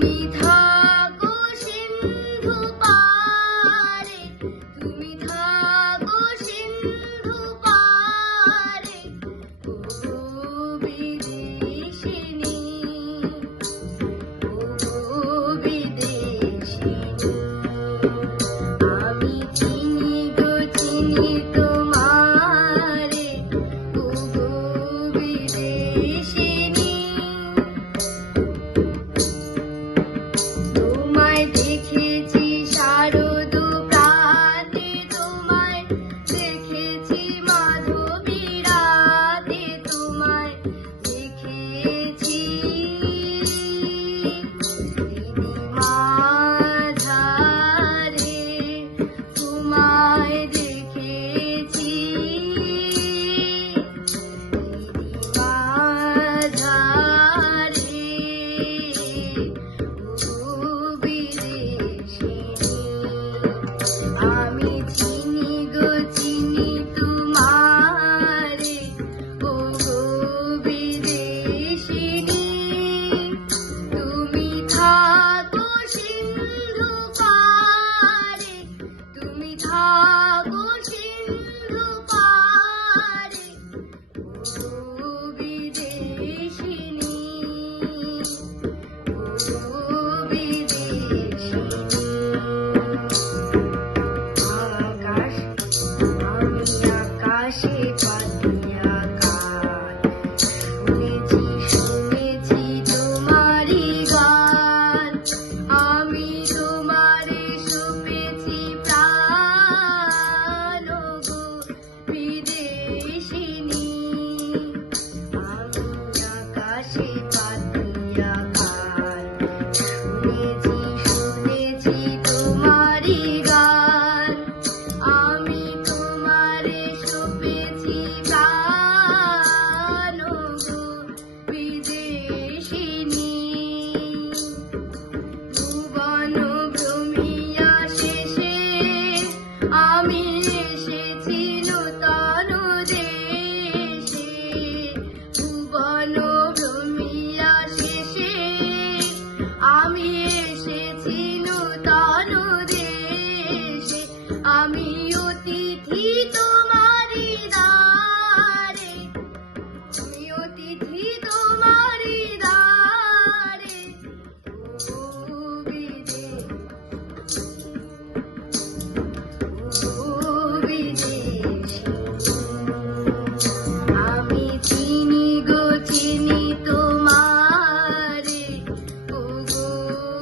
第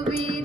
we